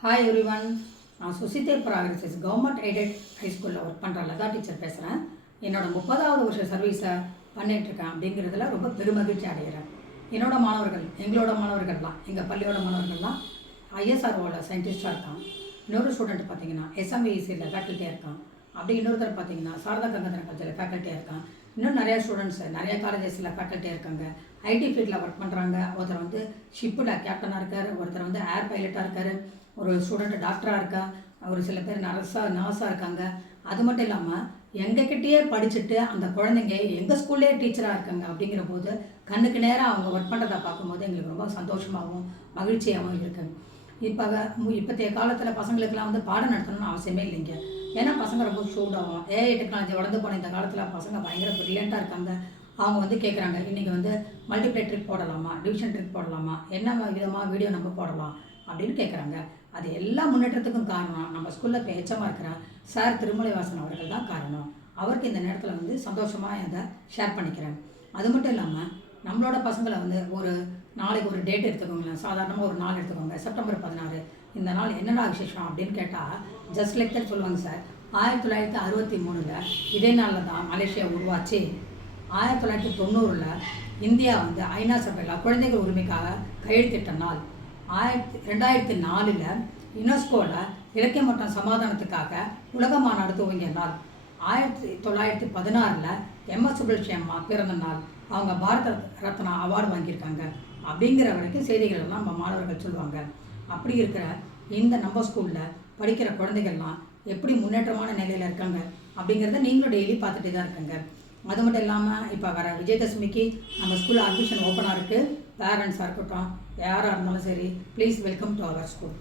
Hi everyone. நான் சுசிதே progresses government aided ஹைஸ்கூலில் work பண்ணுற Latha teacher பேசுகிறேன். என்னோடய 30வது வருஷ சர்வீஸை பண்ணிகிட்ருக்கேன் அப்படிங்கிறதுல ரொம்ப பெருமகிழ்ச்சி அடைகிறேன். எங்களோட மாணவர்கள்லாம் எங்கள் பள்ளியோட மாணவர்கள்லாம் ஐஎஸ்ஆர்ஓவில் சயின்டிஸ்டாக இருக்கான். இன்னொரு ஸ்டூடெண்ட் பார்த்தீங்கன்னா எஸ்எம்இசியில் ஃபேக்கல்ட்டியாக இருக்கான். அப்படி இன்னொருத்தர் பார்த்தீங்கன்னா சாரதா கங்கதரன் காலேஜில் ஃபேக்கல்ட்டியாக இருக்கான். இன்னும் நிறையா ஸ்டூடெண்ட்ஸு நிறைய காலேஜஸில் ஃபேக்கல்ட்டியாக இருக்காங்க. ஐடி ஃபீல்டில் ஒர்க் பண்ணுறாங்க. ஒருத்தர் வந்து ஷிப்பில் கேப்டனாக இருக்கார், ஒருத்தர் வந்து ஏர் பைலட்டாக இருக்கார், ஒரு ஸ்டூடெண்ட் டாக்டராக இருக்கா, ஒரு சில பேர் நர்ஸாக இருக்காங்க. அது மட்டும் இல்லாமல் எங்ககிட்டயே படிச்சுட்டு அந்த குழந்தைங்க எங்கள் ஸ்கூல்லே டீச்சராக இருக்காங்க. அப்படிங்கிற போது கண்ணுக்கு நேராக அவங்க ஒர்க் பண்ணுறதை பார்க்கும்போது எங்களுக்கு ரொம்ப சந்தோஷமாகவும் மகிழ்ச்சியாகவும் இருக்குது. இப்போத்தைய காலத்தில் பசங்களுக்கெல்லாம் வந்து பாடம் நடத்தணும்னு அவசியமே இல்லைங்க. ஏன்னா பசங்க ரொம்ப சூடாகும். ஏஐ டெக்னாலஜி வளர்ந்து போன இந்த காலத்தில் பசங்க பயங்கர ப்ரில்லியண்ட்டாக இருக்காங்க. அவங்க வந்து கேட்குறாங்க, இன்றைக்கி வந்து மல்டிப்ளை ட்ரிக் போடலாமா, டிவிஷன் ட்ரிக் போடலாமா, என்ன விதமாக வீடியோ நம்ம போடலாம் அப்படின்னு கேட்குறாங்க. அது எல்லா முன்னேற்றத்துக்கும் காரணம் நம்ம ஸ்கூலில் இப்போ எச்சமாக இருக்கிற சார் திருமலைவாசன் அவர்கள் தான் காரணம். அவருக்கு இந்த நேரத்தில் வந்து சந்தோஷமாக இதை ஷேர் பண்ணிக்கிறேன். அது மட்டும் இல்லாமல் நம்மளோட பசங்களை வந்து ஒரு நாளைக்கு ஒரு டேட் எடுத்துக்கோங்களேன். சாதாரணமாக ஒரு நாள் எடுத்துக்கோங்க, செப்டம்பர் 16. இந்த நாள் என்னடா விசேஷம் அப்படின்னு கேட்டால் ஜஸ்ட் லைக் தட் சொல்லுவாங்க சார். 1963 இதே நாளில் தான் மலேசியா உருவாச்சு. 1990 இந்தியா வந்து ஐநா சபையில் குழந்தைகள் உரிமைக்காக கையெழுத்திட்ட நாள். 2004 யுனெஸ்கோவில் இலக்கியம் மற்றும் சமாதானத்துக்காக உலக மாநாடு துவங்கிய நாள். 1916 எம்எஸ் சுப்புலட்சுமி பிறந்த நாள். அவங்க பாரத ரத்னா அவார்டு வாங்கியிருக்காங்க. அப்படிங்கிற வரைக்கும் செய்திகள் எல்லாம் நம்ம மாணவர்கள் சொல்லுவாங்க. அப்படி இருக்கிற இந்த நம்ம ஸ்கூலில் படிக்கிற குழந்தைகள்லாம் எப்படி முன்னேற்றமான நிலையில் இருக்காங்க அப்படிங்கிறத நீங்களும் டெய்லி பார்த்துட்டே தான் இருக்காங்க. அது மட்டும் இல்லாமல் இப்போ வர விஜயதசமிக்கு நம்ம ஸ்கூலில் அட்மிஷன் ஓப்பனாக இருக்குது. பேரண்ட்ஸாக இருக்கட்டும், யாராக இருந்தாலும் சரி, please welcome to our school.